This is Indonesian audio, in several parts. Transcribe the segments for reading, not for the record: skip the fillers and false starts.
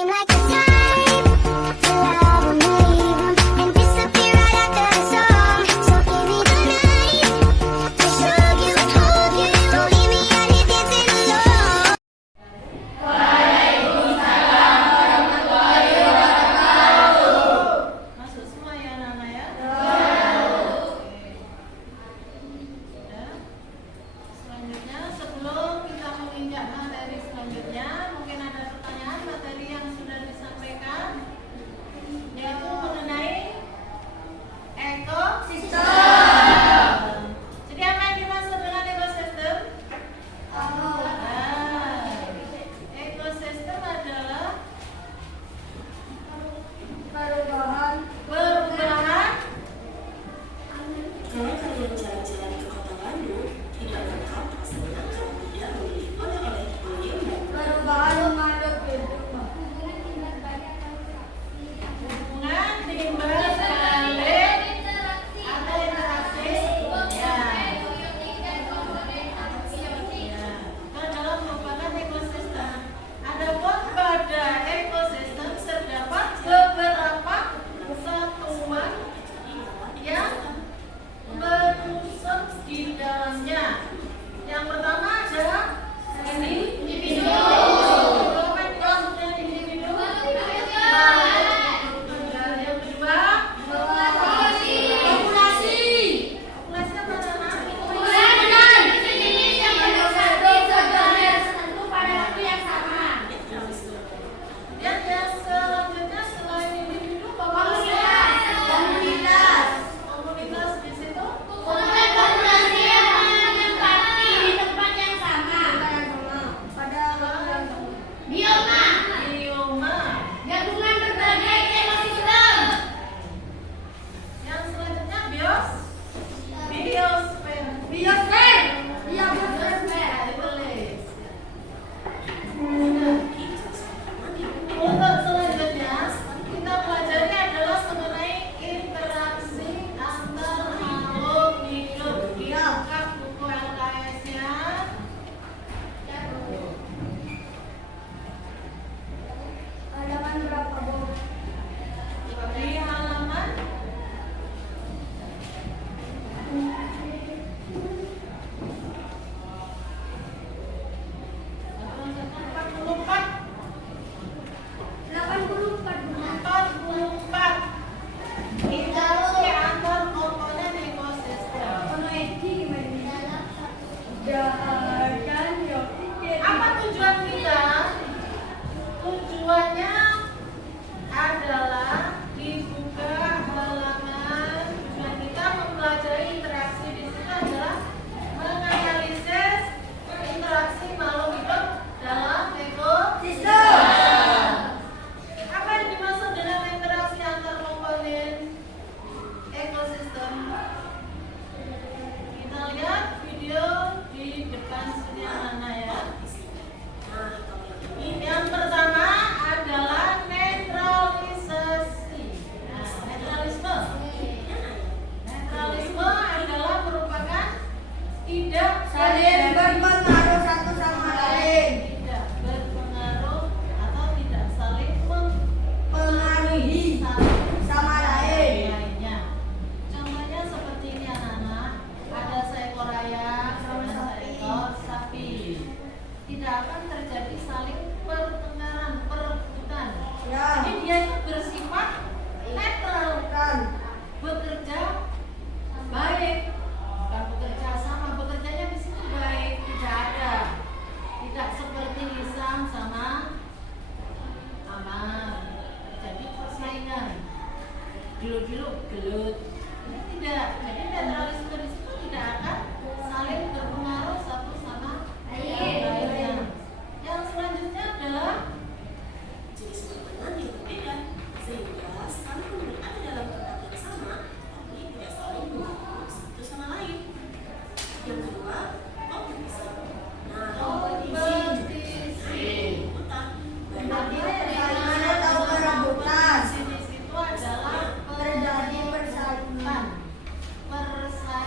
seem like the type to love 'em, leave 'em, and disappear right after the song. So give me the night to show you, hold you. Don't leave me out here dancing alone. Masuk semua ya anak-anak ya? Sudah. Selanjutnya sebelum kita menginjak materi selanjutnya, mungkin ada pertanyaan materi yang sudah disampaikan, yaitu mengenai ekosistem. Jadi apa yang dimaksud dengan ekosistem? Ekosistem adalah perubahan. Kalau kalian jalan-jalan ke kota Bandung, tidak lengkap rasanya kalau tidak membeli oleh-oleh keliling dan Hubungan timbal balik atau interaksi ya. Itu adalah merupakan ekosistem. Adapun pada ekosistem terdapat beberapa kesatuan yang berusuk di dalamnya. Yang pertama adalah individu. Apa yang dimaksud dengan individu? Yang kedua, populasi. Populasi apa namanya? Yang selanjutnya selain individu, populasi. Komunitas di situ. Bioma. Yang selanjutnya biosfer. Untuk selanjutnya kita pelajari adalah mengenai interaksi antar makhluk hidup. Diangkat buku LKS-nya. Di halaman 44. Interaksi antar komponen ekosistem. Apa tujuan kita? Tujuannya adalah dibuka halaman. Tujuan kita mempelajari interaksi di situ adalah menganalisis interaksi makhluk hidup dalam ekosistem. Apa yang dimaksud dengan interaksi antar komponen ekosistem? Kita lihat video di depan sini anak-anak ya. Yang pertama adalah netralisasi. Netralisme. Netralisme adalah merupakan tidak Saling berpengaruh satu sama lain. tidak berpengaruh atau tidak saling Pengaruhi saling sama lain. lainnya. Contohnya seperti ini anak-anak, ada seekor ayam dan seekor sapi. Tidak akan terjadi saling pertengkaran, perebutan. Ya. Jadi dia itu bersifat netral, bekerja baik, bukan bekerja sama, bekerjanya di situ baik, tidak seperti Isam sama Amar, jadi persaingan, gelut gelut, ini tidak. Jadi netralisme di situ tidak akan saling berpengaruh satu sama lainnya. Yang selanjutnya adalah jenis makanan yang berbeda, sehingga sekalipun berada dalam tempat yang sama, tapi tidak saling mengganggu satu sama lain. Yang kedua, kompetisi. Nah, kompetisi utang. Persaingan atau perebutan. di situ adalah Terjadi persaingan. persaingan.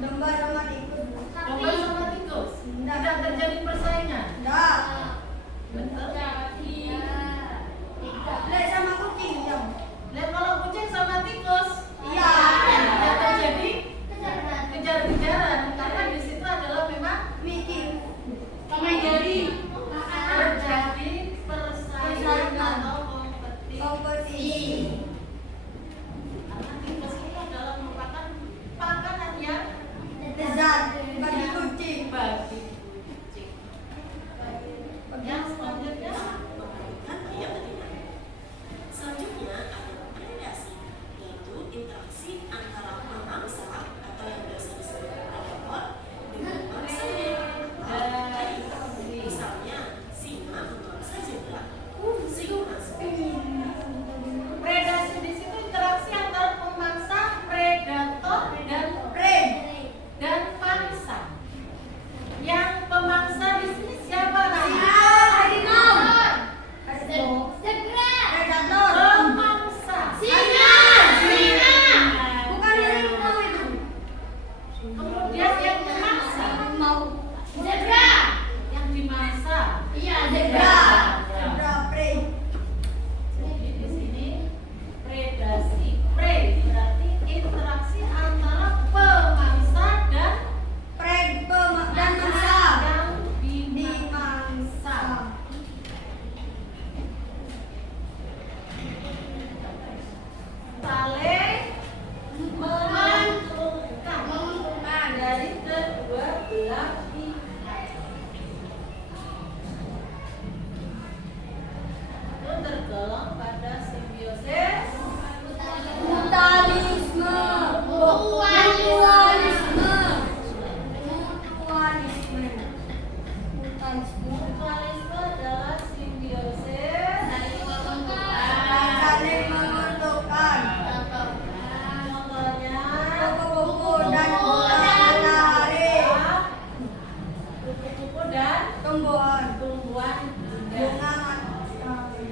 Domba sama tikus. Domba sama tikus. Tidak terjadi persaingan. Enggak. Betul. Lek sama kucing jam. Dan kalau kucing sama tikus, Iya. tidak terjadi kejar-kejaran karena di situ adalah memang Mikir. terjadi persaingan atau kompetisi. Kompetisi. Karena tikus itu adalah merupakan makanan yang Lezat bagi kucing. bagi kucing. Yang selanjutnya Membagikan ayam betina. Selanjutnya ada predasi, yaitu interaksi antara pemangsa atau yang biasa disebut predator dengan mangsanya. Misalnya, singa memangsa zebra, singa predasi di situ interaksi antara pemangsa, predator dan pangsa. Yang pemangsa di sini siapa namanya? Predator. Pemangsa. Bukan harimau itu. Kemudian yang pemangsa, yang dimangsa. Zebra. Zebra prey. Jadi di sini predasi, prey berarti interaksi antara pemangsa dan Dan mangsa. yang Dimangsa. saling menguntungkan dari kedua belah pihak. Itu tergolong pada simbiosis. Mutualisme. Mutualisme adalah simbiosis Saling menguntungkan. contohnya Kupu-kupu dan matahari. kupu-kupu dan Tumbuhan. tumbuhan Bunga bunga. matahari.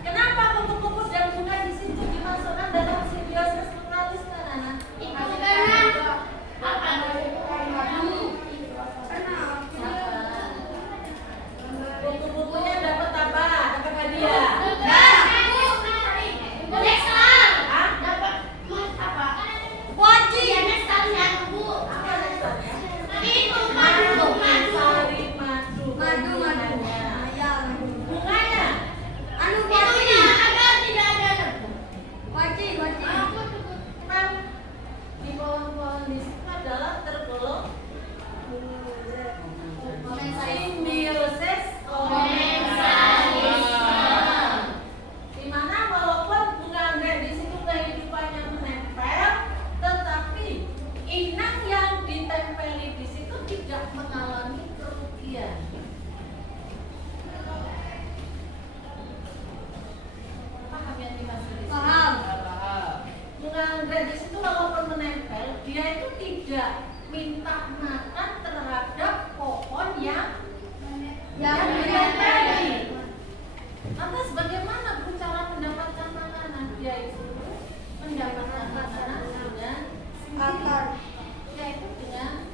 Kenapa kupu-kupu dan bunga di situ dimasukkan dalam simbiosis mutualisme, Nana? Kupu-kupunya dapat apa? Dapat hadiah. Wajib. Sari madu. Madu. Bunganya. Ya, madu. Bunganya. Anu wajib. Memang di pohon-pohon di situ adalah tergolong simbiosis komensalisme. Di mana walaupun bunga anggrek di situ kehidupannya menempel, tetapi inang yang ditempeli di situ tidak mengalami kerugian. Paham yang dimaksud di sini? Paham. Bunga anggrek di situ walaupun menempel, dia itu tidak minta makan terhadap pohon yang ditempeli. Lantas bagaimana Bu cara mendapatkan makanan? Dia itu mendapatkan makanan dengan Akar. yaitu dengan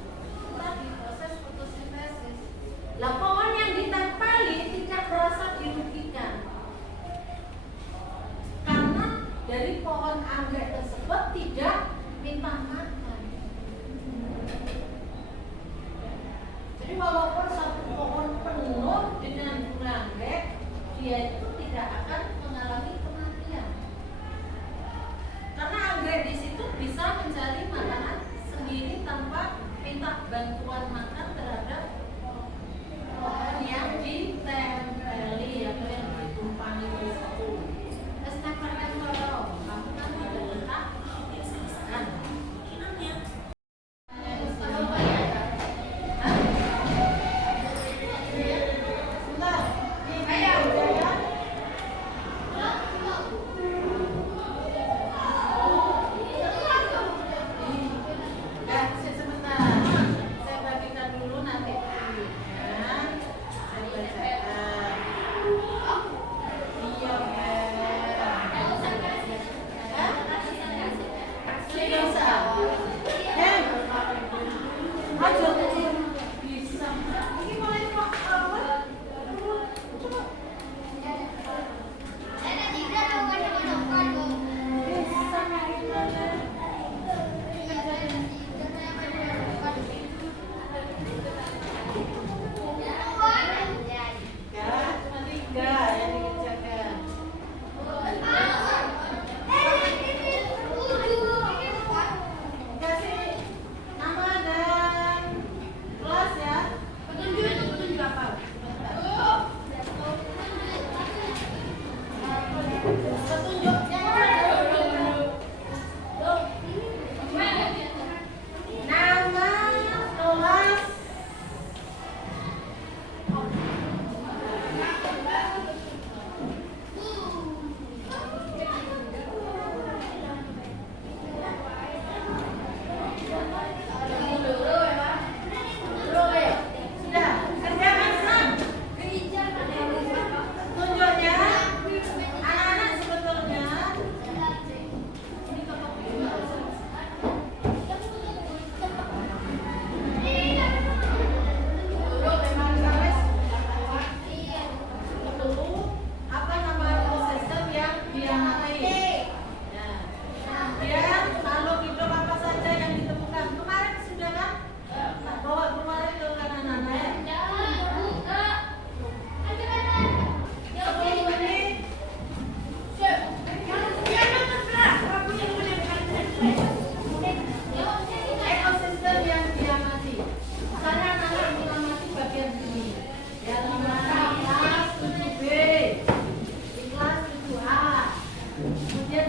tadi proses fotosintesis. Lah pohon yang ditempeli tidak merasa dirugikan karena dari pohon anggrek tersebut tidak minta makan. Jadi walaupun satu pohon penuh dengan bunga anggrek, dia itu tidak akan mengalami kematian. Karena anggrek di situ bisa mencari makanan sendiri tanpa minta bantuan makan terhadap pohon yang ditempeli atau yang ditumpangi di situ. Terus tempel-tempel dong, kamu kan ada letak kan? inangnya. Sebentar, ini udah ya. Ya, sebentar. Saya bagikan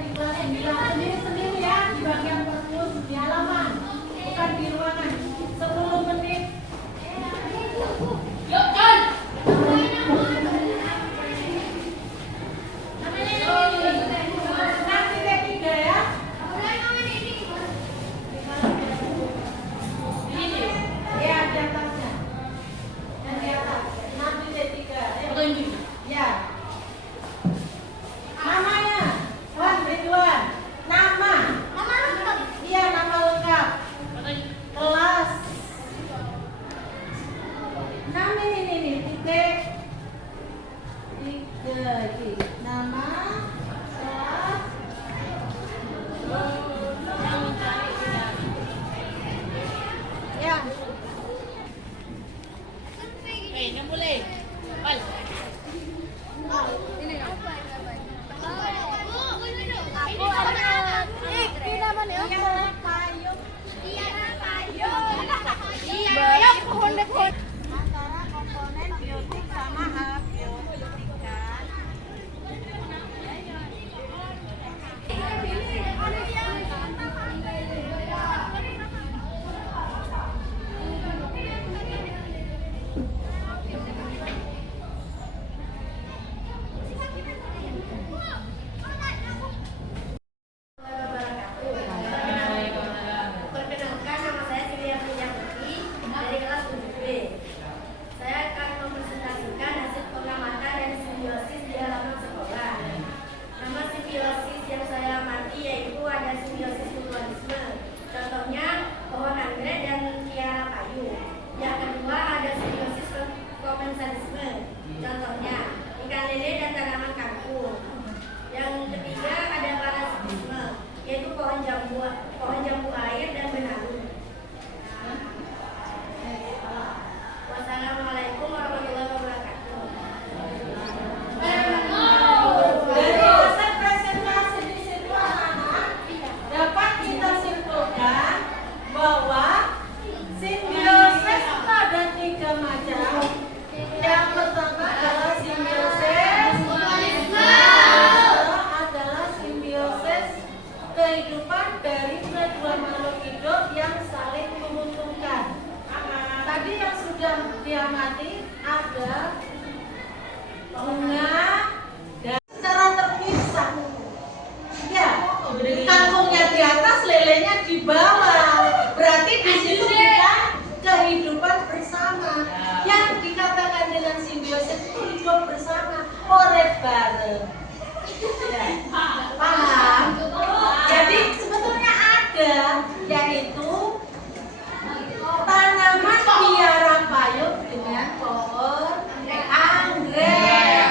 di kelas 9 sendiri-sendiri ya, di bagian perpus, di halaman, bukan di ruangan. 10 menit. Yuk, John. Nanti ketiga ya. Ini, ya di atasnya. Yang di atas. Nanti ketiga. Ya. Namanya, Wan Ridwan. Nama. Iya, nama lengkap. Kelas. Nama ini titik. Tiga. Nama. Kelas. Ya. Ini mulai. Antara komponen biotik sama abiotik kan. Perkenalkan, nama saya Silvia Priyanti dari kelas 7B. Saya akan mempresentasikan hasil pengamatan dan simbiosis di halaman sekolah. Nama simbiosis yang saya amati yaitu ada simbiosis mutualisme. Contohnya pohon anggrek dan kiara kayu. Yang kedua ada simbiosis komensalisme. Contohnya ikan lele dan tanaman kangkung. Yang ketiga ada parasitisme, yaitu pohon jambu air dan benalu. Wassalamualaikum warahmatullahi wabarakatuh. Dari hasil presentasi di situ anak-anak dapat kita simpulkan bahwa simbiosis itu ada 3 macam. Yang pertama adalah simbiosis adalah simbiosis kehidupan dari kedua makhluk hidup yang saling menguntungkan. Tadi yang sudah diamati ada bunga dan secara terpisah. Ya, kangkungnya di atas, lelenya di bawah. Berarti di situ bukan kehidupan bersama. Yang dikatakan dengan simbiosis itu hidup bersama, urip bareng. Ya, paham? Jadi sebetulnya ada, yaitu tanaman kiara payung dengan pohon anggrek.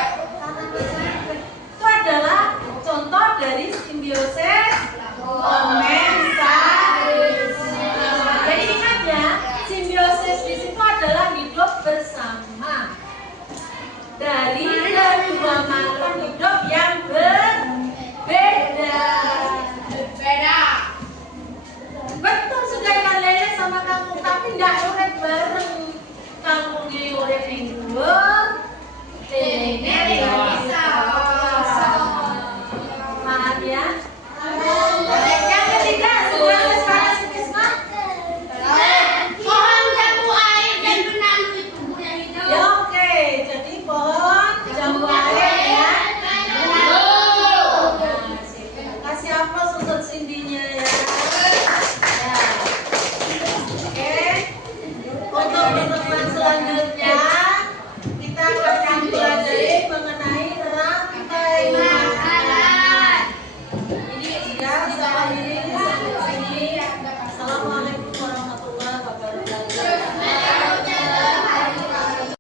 Itu adalah contoh dari simbiosis komensalisme. Jadi ingat ya, simbiosis di situ adalah hidup bersama dari kedua makhluk hidup yang berbeda. Betul sudah ikan lele sama kangkung, tapi tidak urip bareng. Kangkungnya urip di dhuwur, lelenya di bawah. Paham ya?